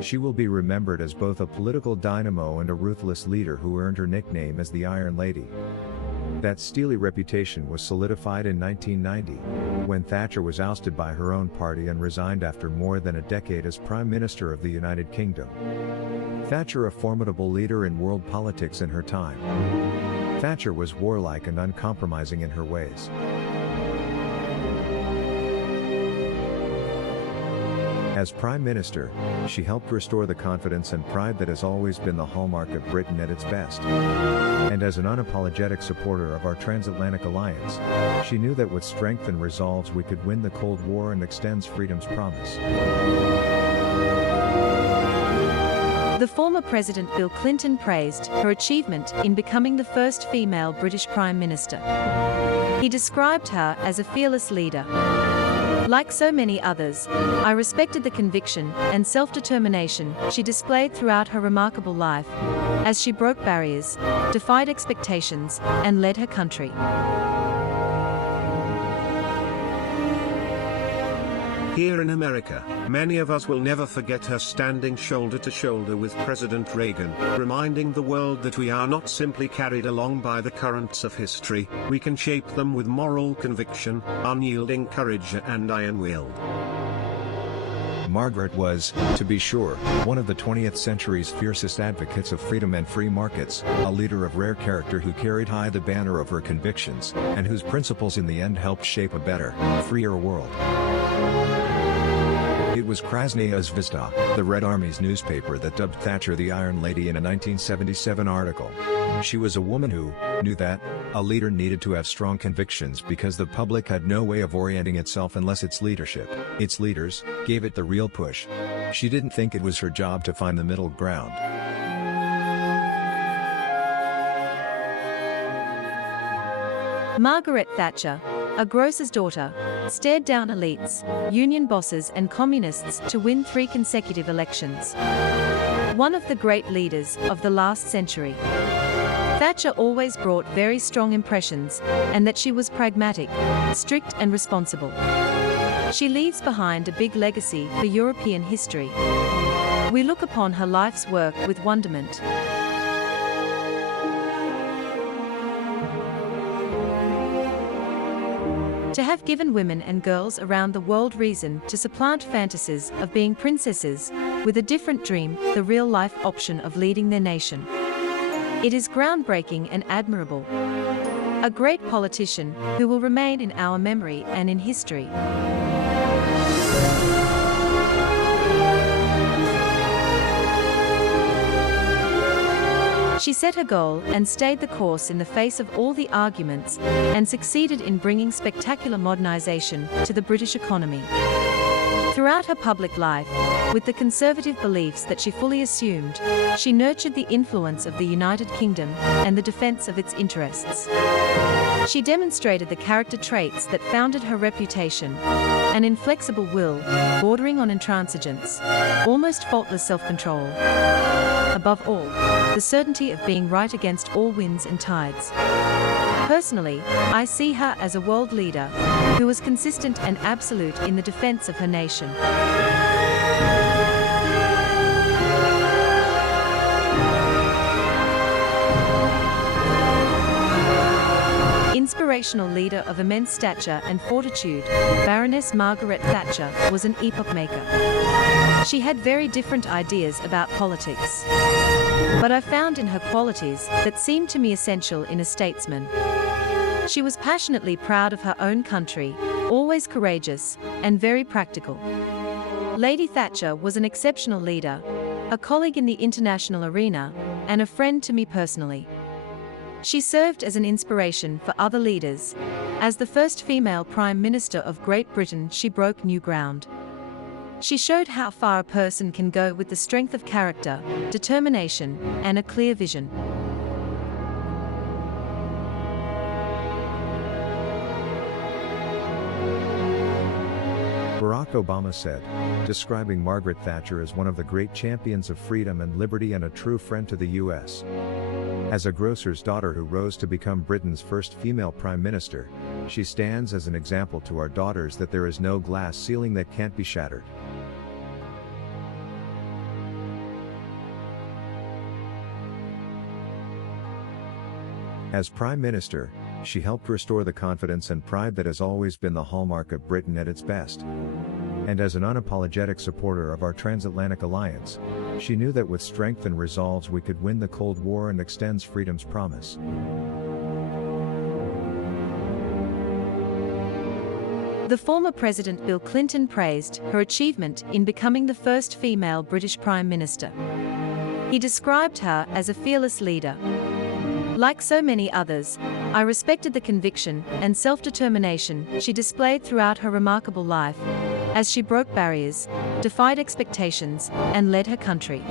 She will be remembered as both a political dynamo and a ruthless leader who earned her nickname as the Iron Lady. That steely reputation was solidified in 1990, when Thatcher was ousted by her own party and resigned after more than a decade as Prime Minister of the United Kingdom. Thatcher, a formidable leader in world politics in her time. Thatcher was warlike and uncompromising in her ways. As Prime Minister, she helped restore the confidence and pride that has always been the hallmark of Britain at its best. And as an unapologetic supporter of our transatlantic alliance, she knew that with strength and resolve we could win the Cold War and extend freedom's promise. The former President Bill Clinton praised her achievement in becoming the first female British Prime Minister. He described her as a fearless leader. Like so many others, I respected the conviction and self-determination she displayed throughout her remarkable life, as she broke barriers, defied expectations, and led her country. Here in America, many of us will never forget her standing shoulder to shoulder with President Reagan, reminding the world that we are not simply carried along by the currents of history, we can shape them with moral conviction, unyielding courage and iron will. Margaret was, to be sure, one of the 20th century's fiercest advocates of freedom and free markets, a leader of rare character who carried high the banner of her convictions, and whose principles in the end helped shape a better, freer world. It was Krasnaya Zvezda, the Red Army's newspaper, that dubbed Thatcher the Iron Lady in a 1977 article. She was a woman who knew that a leader needed to have strong convictions because the public had no way of orienting itself unless its leadership, its leaders, gave it the real push. She didn't think it was her job to find the middle ground. Margaret Thatcher, a grocer's daughter, stared down elites, union bosses and communists to win 3 consecutive elections. One of the great leaders of the last century. Thatcher always brought very strong impressions, and that she was pragmatic, strict and responsible. She leaves behind a big legacy for European history. We look upon her life's work with wonderment. To have given women and girls around the world reason to supplant fantasies of being princesses, with a different dream, the real-life option of leading their nation. It is groundbreaking and admirable. A great politician who will remain in our memory and in history. She set her goal and stayed the course in the face of all the arguments, and succeeded in bringing spectacular modernization to the British economy. Throughout her public life, with the conservative beliefs that she fully assumed, she nurtured the influence of the United Kingdom and the defense of its interests. She demonstrated the character traits that founded her reputation: an inflexible will, bordering on intransigence, almost faultless self-control. Above all, the certainty of being right against all winds and tides. Personally, I see her as a world leader who was consistent and absolute in the defense of her nation. Inspirational leader of immense stature and fortitude, Baroness Margaret Thatcher was an epoch maker. She had very different ideas about politics, but I found in her qualities that seemed to me essential in a statesman. She was passionately proud of her own country, always courageous, and very practical. Lady Thatcher was an exceptional leader, a colleague in the international arena, and a friend to me personally. She served as an inspiration for other leaders. As the first female Prime Minister of Great Britain, she broke new ground. She showed how far a person can go with the strength of character, determination, and a clear vision. Barack Obama said, describing Margaret Thatcher as one of the great champions of freedom and liberty and a true friend to the U.S. As a grocer's daughter who rose to become Britain's first female Prime Minister, she stands as an example to our daughters that there is no glass ceiling that can't be shattered. As Prime Minister, she helped restore the confidence and pride that has always been the hallmark of Britain at its best. And as an unapologetic supporter of our transatlantic alliance, she knew that with strength and resolves we could win the Cold War and extend freedom's promise. The former President Bill Clinton praised her achievement in becoming the first female British Prime Minister. He described her as a fearless leader. Like so many others, I respected the conviction and self-determination she displayed throughout her remarkable life, as she broke barriers, defied expectations, and led her country.